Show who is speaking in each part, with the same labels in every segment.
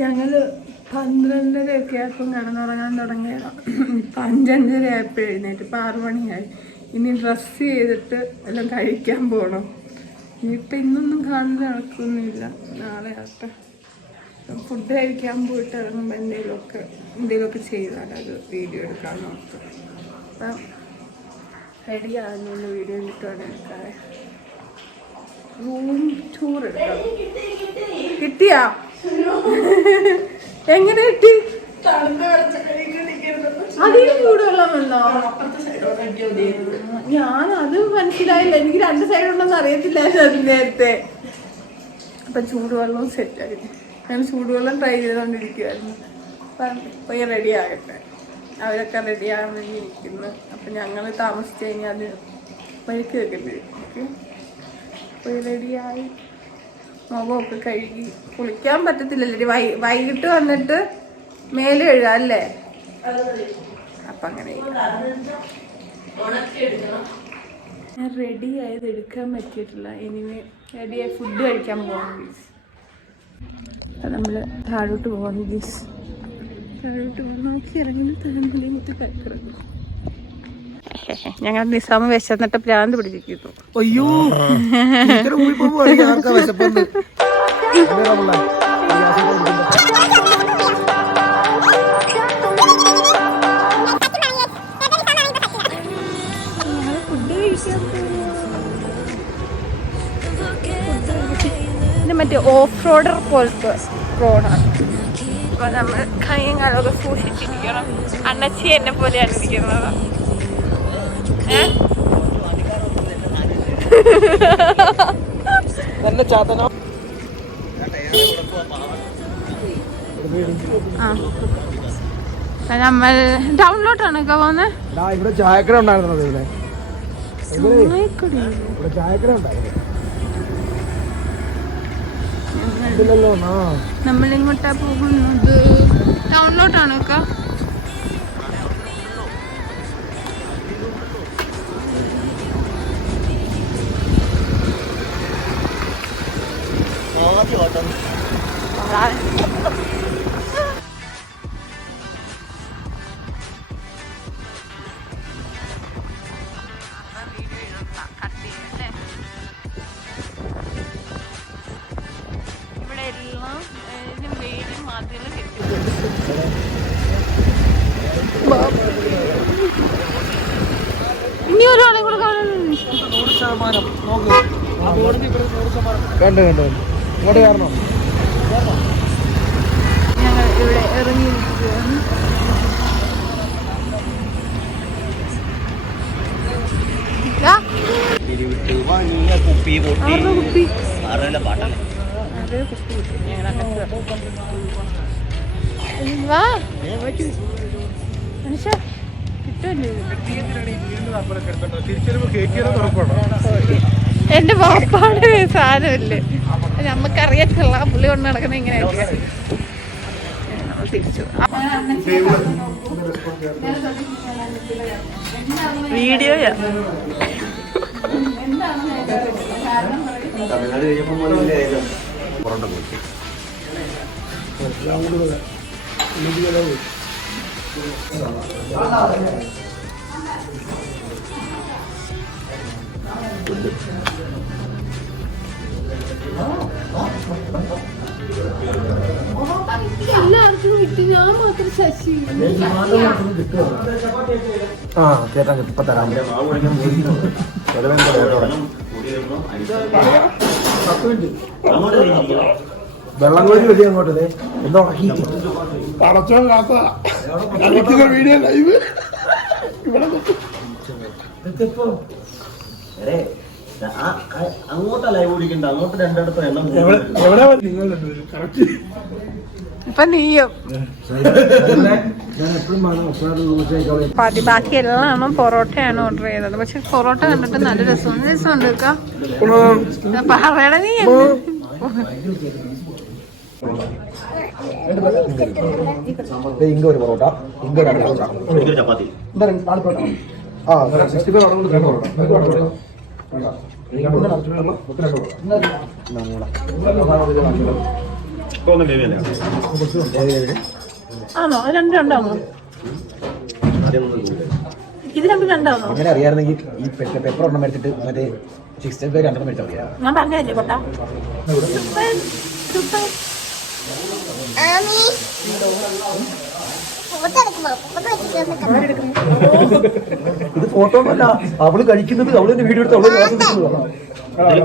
Speaker 1: ഞങ്ങൾ പന്ത്രണ്ടരയൊക്കെ ആയപ്പം കിടന്നുറങ്ങാൻ തുടങ്ങിയതാണ് ഇപ്പം അഞ്ചഞ്ചര ആയപ്പോൾ എഴുന്നേറ്റ്. ഇപ്പം ആറു മണിയായി. ഇനി ഡ്രസ്സ് ചെയ്തിട്ട് എല്ലാം കഴിക്കാൻ പോകണം ഇനിയിപ്പം ഇന്നൊന്നും കാണുന്ന നടക്കൊന്നുമില്ല നാളെ ആട്ടെ ഫുഡ് കഴിക്കാൻ പോയിട്ട് ഇറങ്ങുമ്പോൾ എന്തെങ്കിലുമൊക്കെ എന്തെങ്കിലുമൊക്കെ ചെയ്താൽ അത് വീഡിയോ എടുക്കാൻ നോക്കാം. അപ്പം റെഡി ആകുന്ന വീഡിയോ എന്നിട്ടാണ് എടുക്കാറ് റൂം ടൂർ എടുക്കാം. കിട്ടിയാ? എങ്ങനെ കിട്ടി? അതിൽ ചൂടുവെള്ളം വന്നോ ഞാൻ അത് മനസ്സിലായില്ല. എനിക്ക് രണ്ട് സൈഡ് ഉണ്ടെന്ന് അറിയത്തില്ലായിരുന്നു അത് നേരത്തെ. അപ്പൊ ചൂടുവെള്ളവും സെറ്റായി ഞാൻ ചൂടുവെള്ളം ട്രൈ ചെയ്തുകൊണ്ടിരിക്കുവായിരുന്നു. അപ്പം പോയി റെഡി ആകട്ടെ. അവരൊക്കെ റെഡി ആകാൻ വേണ്ടി ഇരിക്കുന്നു. അപ്പം ഞങ്ങൾ താമസിച്ചു കഴിഞ്ഞാൽ അത് വഴിക്ക് വെക്കേണ്ടി? വരും ഓക്കെ പോയി റെഡിയായി മുഖമൊക്കെ കഴുകി കുളിക്കാൻ പറ്റത്തില്ലല്ലേ. വൈ വൈകിട്ട് വന്നിട്ട് മേൽ കഴുകാം അല്ലേ അപ്പം അങ്ങനെ ഞാൻ റെഡി ആയത് എടുക്കാൻ പറ്റിയിട്ടില്ല. ഇനിമേ റെഡിയായി ഫുഡ് കഴിക്കാൻ പോകാം ഗീസ് അപ്പം നമ്മൾ താഴോട്ട് പോകാം ഗീസ് താഴോട്ട് പോകാം നോക്കി ഇറങ്ങുന്ന തലമുലയും മുത്തി കിടക്കും ഞങ്ങൾ നിസാമ വിശന്നിട്ട് പ്രാന്ത് പിടിച്ചിരിക്കുന്നു.
Speaker 2: അയ്യോ
Speaker 1: മറ്റേ ഓഫ് റോഡർ പോലത്തെ റോഡാണ്. അപ്പൊ നമ്മൾ കൈയും കാലമൊക്കെ സൂക്ഷിച്ചിരിക്കണം. അണ്ണച്ചി എന്നെ പോലെയാണ് ഇരിക്കുന്നത്.
Speaker 2: തന്നെ ചാത്തനോ
Speaker 1: നമ്മൾ ടൗണിലോട്ടാണ് പോകുന്നത്
Speaker 2: ഇവിടെ ചായക്കട ഉണ്ടായിരുന്നത് ഇവിടെ ഇവിടെ ചായക്കട ഉണ്ടായിരുന്നു.
Speaker 1: ഇങ്ങോട്ടാ പോകുന്നത്. ടൗണിലോട്ടാണ് ഒക്കെ ഇവിടെ എല്ലാം വെയിലും ഇനി ഒരാളെ കൂടെ കാണാനുണ്ട്
Speaker 2: നൂറ് ശതമാനം. നോക്ക്. ആ ബോർഡിന് ഇവിടെ നൂറ് ശതമാനം. കണ്ടു കണ്ടു. ഇങ്ങോട്ട് കയറണം
Speaker 1: ഞങ്ങൾ ഇവിടെ ഇറങ്ങിയിരിക്കുകയാണ്. ദാ,
Speaker 3: കുപ്പി?
Speaker 1: കുപ്പി?
Speaker 3: പാട്ടല്ലേ
Speaker 1: വാ. മനുഷ്യ കിട്ടുമല്ലേ?
Speaker 2: തിരിച്ചറിവ് കേക്ക് തുറക്കണോ
Speaker 1: എന്റെ വാപ്പാട് സാധനമില്ലേ? നമുക്കറിയത്തില്ല. പുള്ളി കൊണ്ട് നടക്കുന്ന ഇങ്ങനെയൊക്കെ തിരിച്ചു.
Speaker 3: Thank you.
Speaker 1: എല്ലാവർക്കും കിട്ടി. ഞാൻ മാത്രം ശശി
Speaker 2: ആ ചേട്ടാ ഇപ്പൊ തരാം വെള്ളം കോരി വലിയ അങ്ങോട്ടേ ദേ. എന്താ
Speaker 4: പടച്ചോ കാത്ത. Video live.
Speaker 3: ഇവിടെ അങ്ങോട്ടാ ലൈവ് അങ്ങോട്ട് രണ്ടിടത്ത് എണ്ണം
Speaker 1: ഇപ്പൊ നീയും. പാതി ബാക്കി എല്ലാം പൊറോട്ടയാണ് ഓർഡർ ചെയ്തത്. പക്ഷെ പൊറോട്ട കണ്ടിട്ട് നല്ല രസം രസമുണ്ട് കേട്ടോ. പറയണ നീ
Speaker 2: ഇങ്ക ഒരു പൊറോട്ട. ഇങ്ക രണ്ട് പൊറോട്ട.
Speaker 3: എനിക്കൊരു ചപ്പാത്തി.
Speaker 2: എന്താ നാല് പൊറോട്ട. ആ സിക്സ്റ്റി ഫൈവ് അവിടെ രണ്ട് പൊറോട്ട.
Speaker 1: ആണോ? അത് രണ്ടും രണ്ടാണോ. ഇത് രണ്ടും രണ്ടാണോ?
Speaker 2: അങ്ങനെ അറിയാമെങ്കിൽ ഈ പെപ്പർ ഒരെണ്ണം എടുത്തിട്ട് മറ്റേ സിക്സ്റ്റി പേര് രണ്ടെണ്ണം എടുത്താൽ മതിയാ?
Speaker 1: ഞാൻ പറഞ്ഞല്ലേ കൊട്ടാ സൂപ്പർ സൂപ്പർ
Speaker 2: ഇത് ഫോട്ടോ ഒന്നല്ല അവൾ കഴിക്കുന്നത് അവൾ തന്നെ വീഡിയോ എടുത്ത്
Speaker 3: അവൾ.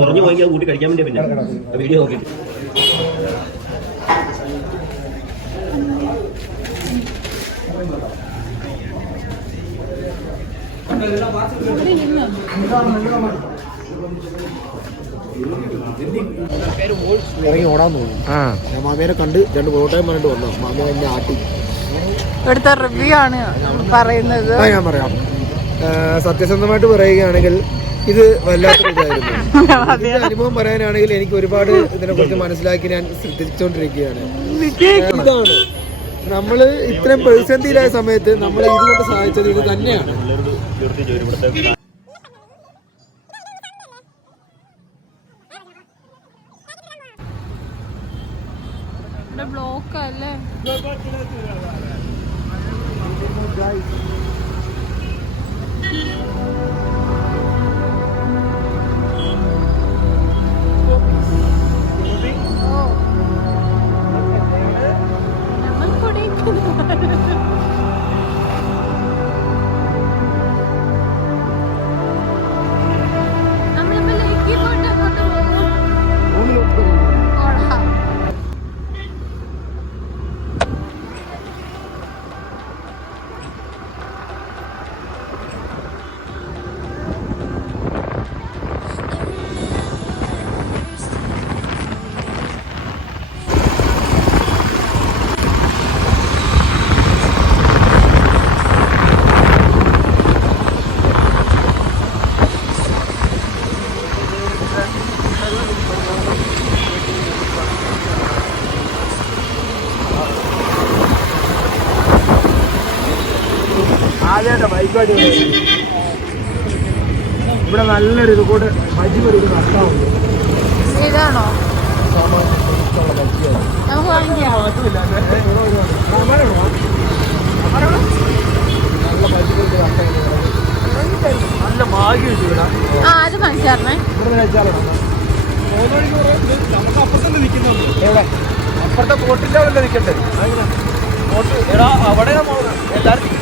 Speaker 3: കുറഞ്ഞു പോയി കൂട്ടി കഴിക്കാൻ വേണ്ടി പിന്നെ. വീഡിയോ
Speaker 2: ഇറങ്ങി ഓടാൻ തോന്നുന്നു. മാമേനെ കണ്ട് രണ്ട് ഫോട്ടോയും പറഞ്ഞിട്ട് വന്നു. മാമ എന്നെ ആട്ടി.
Speaker 1: ഇവിടുത്തെ റിവ്യൂ ആണ് പറയുന്നത്.
Speaker 2: ഞാൻ പറയാം. സത്യസന്ധമായിട്ട് പറയുകയാണെങ്കിൽ ഇത് വല്ലാത്തൊരു ഇതായിരുന്നു. അനുഭവം പറയാനാണെങ്കിൽ എനിക്ക് ഒരുപാട് ഇതിനെ കുറിച്ച് മനസ്സിലാക്കി ഞാൻ ശ്രദ്ധിച്ചുകൊണ്ടിരിക്കുകയാണ് ഇതാണ്. നമ്മൾ ഇത്രയും പ്രതിസന്ധിയിലായ സമയത്ത് നമ്മൾ ഇതുകൊണ്ട് സഹായിച്ചത് ഇത് തന്നെയാണ്.
Speaker 3: ബ്ലോക്ക് തീർത്തി ചോദിക്കും ഇവിടുത്തെ
Speaker 1: ഇവിടെ ബ്ലോക്ക് അല്ലേ നമ്മൾ
Speaker 2: ആദ്യമായിട്ട് ബൈക്കായിട്ട് ഇവിടെ നല്ലൊരു ഇത് കൂടെ ബജി ഒരു നഷ്ടമുണ്ട്
Speaker 1: ഇതാണോ? നമുക്ക് വാങ്ങിക്കാം.
Speaker 2: നല്ല ഭാഗ്യം ഇവിടെ.
Speaker 1: ആ അത്
Speaker 2: ഇവിടെ അപ്പുറത്തെ ബോട്ടിന്റെ അവിടെ നിൽക്കട്ടെ. ബോട്ട് എടാ അവിടെയാ പോകുന്നത്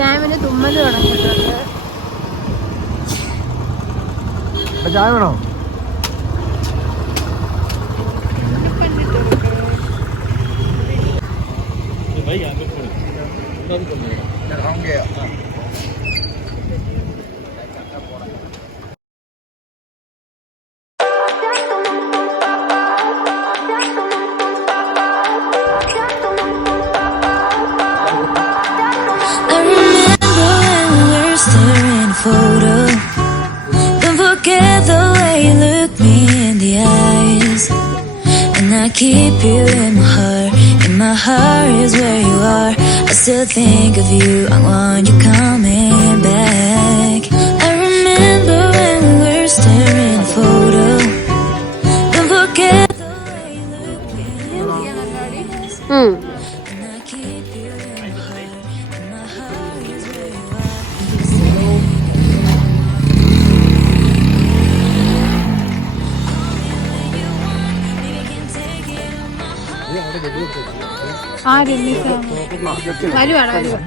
Speaker 5: സാമിന് തുമ്മൽ തുടങ്ങിയിട്ടുണ്ട്. ചായ വേണോ? भाई यहाँ पे छोड़ो सब बोलिएगा keep you in my heart, and my heart is where you are. I still think of you, I want you coming back. I remember when we were staring at a photo. Don't forget the way you look me
Speaker 1: ആ രമ്യ വരുവാണ് വരുവാ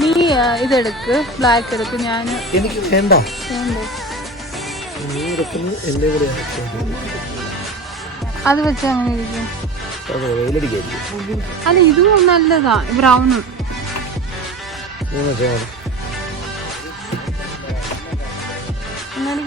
Speaker 1: നീ ഇതെടുക്ക് black എടുക്ക് ഞാൻ
Speaker 2: എനിക്ക് വേണ്ട
Speaker 1: അത് വെച്ച് അങ്ങനെ ഇരിക്കും അല്ല ഇതും നല്ലതാ ബ്രൗണും എന്നാലും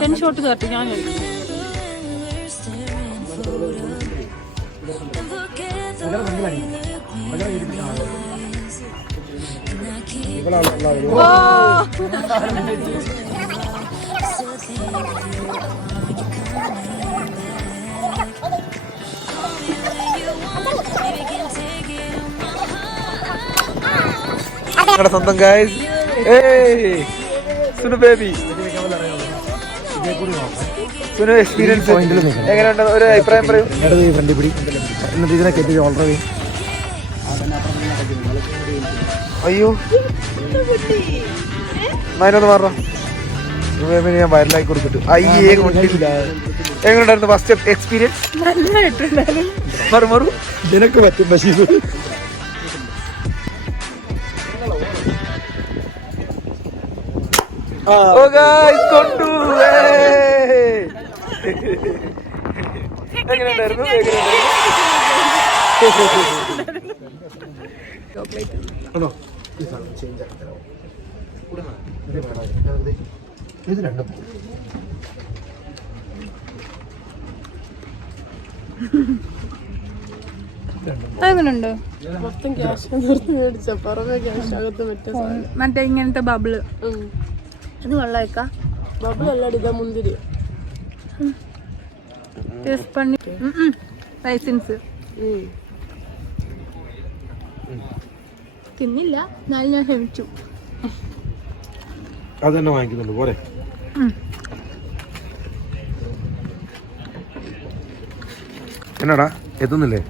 Speaker 1: ടെൻ ഷോട്ട് ചേർത്ത് ഞാൻ
Speaker 2: സ്വന്തം ഗായ്സ് ഏയ് സുനു ബേബി സുനു എക്സ്പീരിയൻസ് എങ്ങനെയുണ്ട്? ഒരു അഭിപ്രായം പറയൂ.
Speaker 4: ഫ്രണ്ട് പിടി എന്നിട്ട് ഇതിനെ കെട്ടി ഓൾറെഡി
Speaker 2: അയ്യോ. മൈനൊന്ന് മാറാം ഞാൻ വയറിലാക്കി കൊടുത്തിട്ട്. അയ്യേ കൊണ്ടില്ല എങ്ങനെയുണ്ടായിരുന്നു ഫസ്റ്റ് എക്സ്പീരിയൻസ് മറു മറു.
Speaker 4: നിനക്ക് പറ്റും ബഷീർ
Speaker 2: ഓ ഗായ്സ് കൊണ്ടു. ഏയ്. എങ്ങനെയുണ്ടായിരുന്നു?
Speaker 4: ഇത് രണ്ടും
Speaker 1: അതെങ്ങനെയുണ്ട് മറ്റേ ഇങ്ങനത്തെ ബബിൾ ഇത് വെള്ളമൊക്കെ ലൈസൻസ് തിന്നില്ല. എന്നാലും ഞാൻ ക്ഷമിച്ചു.
Speaker 4: അത് തന്നെ വാങ്ങിക്കുന്നുള്ളൂ. പോരെ.
Speaker 2: എന്നാടാ? എത്തുന്നില്ലേ?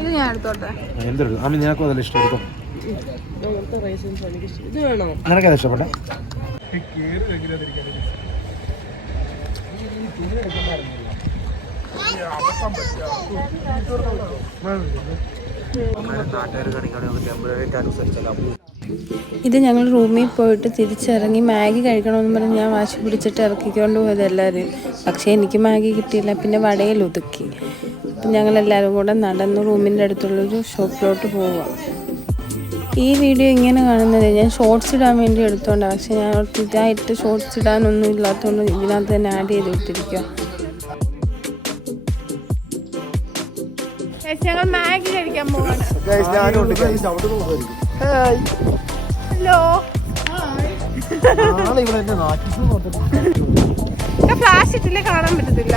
Speaker 1: ഇത് ഞാൻ എടുത്തോട്ടെ.
Speaker 2: എന്തെടുക്കും? അമ്മ നിനക്കും അതല്ല ഇഷ്ടം? എടുത്തോ. നിനക്കത് ഇഷ്ടപ്പെട്ട
Speaker 6: ഇത് ഞങ്ങൾ റൂമിൽ പോയിട്ട് തിരിച്ചിറങ്ങി മാഗി കഴിക്കണമെന്ന് പറഞ്ഞ് ഞാൻ വാശി പിടിച്ചിട്ട് ഇറക്കിക്കൊണ്ട് പോയത് എല്ലാവരും. പക്ഷേ എനിക്ക് മാഗി കിട്ടിയില്ല. പിന്നെ വടയിൽ ഒതുക്കി. അപ്പം ഞങ്ങളെല്ലാവരും കൂടെ നടന്ന് റൂമിന്റെ അടുത്തുള്ളൊരു ഷോപ്പിലോട്ട് പോവുക. ഈ വീഡിയോ ഇങ്ങനെ കാണുന്നത് ഞാൻ ഷോർട്സ് ഇടാൻ വേണ്ടി എടുത്തോണ്ടാണ് പക്ഷെ ഞാൻ ഇതായിട്ട് ഷോർട്സ് ഇടാനൊന്നും ഇല്ലാത്തതുകൊണ്ട് ഇതിനകത്ത് തന്നെ ആഡ് ചെയ്ത്
Speaker 1: ഞങ്ങൾ മാഗി കഴിക്കാൻ പോവാണ്.
Speaker 2: ഹായ്.
Speaker 1: ഹലോ
Speaker 2: ഫ്ലാഷ് ഇട്ടില്ലേ കാണാൻ പറ്റത്തില്ല.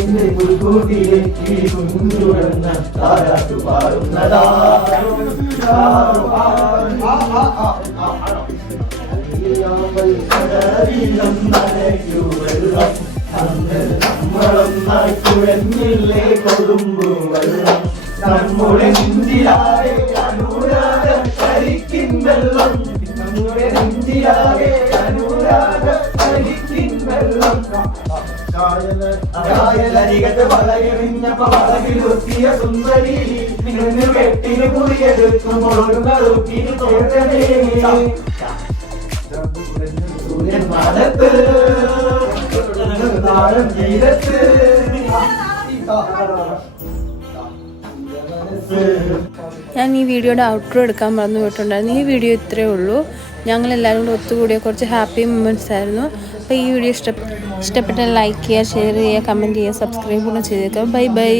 Speaker 2: എന്നെ മുൻകൂട്ടിലേക്ക്
Speaker 1: കൊണ്ടുവന്ന താരാട്ടു പാടുന്നതാ ആ ആ ആ ആ. അറിയാവൽ
Speaker 2: കടലിലും
Speaker 3: നനയ്ക്കുവെള്ളം അന്ന് നമ്മളൊന്നായി കുഴഞ്ഞില്ലേ കൊടുമ്പു വെള്ളം നമ്മുടെ ഇന്ത്യയെ അനുരാഗ കരിക്കിൻ ഇന്ത്യയെ അനുരാഗ കരിക്കിൻ വെള്ളം കായലരികത്ത് വളകിലൊത്തിയ സുന്ദരി നിന്നു വെട്ടിന് കുറിയെടുക്കുമ്പോൾ ഒരു കറുപ്പിന് തോട്ടമേ
Speaker 1: ഞാൻ ഈ വീഡിയോയുടെ ഔട്ട്രോ എടുക്കാൻ മറന്നു പോയിട്ടുണ്ടായിരുന്നു. ഈ വീഡിയോ ഇത്രയേ ഉള്ളൂ. ഞങ്ങളെല്ലാവരും കൂടെ ഒത്തുകൂടിയ കുറച്ച് ഹാപ്പി മൊമെന്റ്സ് ആയിരുന്നു. അപ്പോൾ ഈ വീഡിയോ ഇഷ്ടപ്പെട്ട ഇഷ്ടപ്പെട്ട ലൈക്ക് ചെയ്യുക ഷെയർ ചെയ്യുക കമന്റ് ചെയ്യുക സബ്സ്ക്രൈബ് കൂടെ ചെയ്തേക്കുക. Bye bye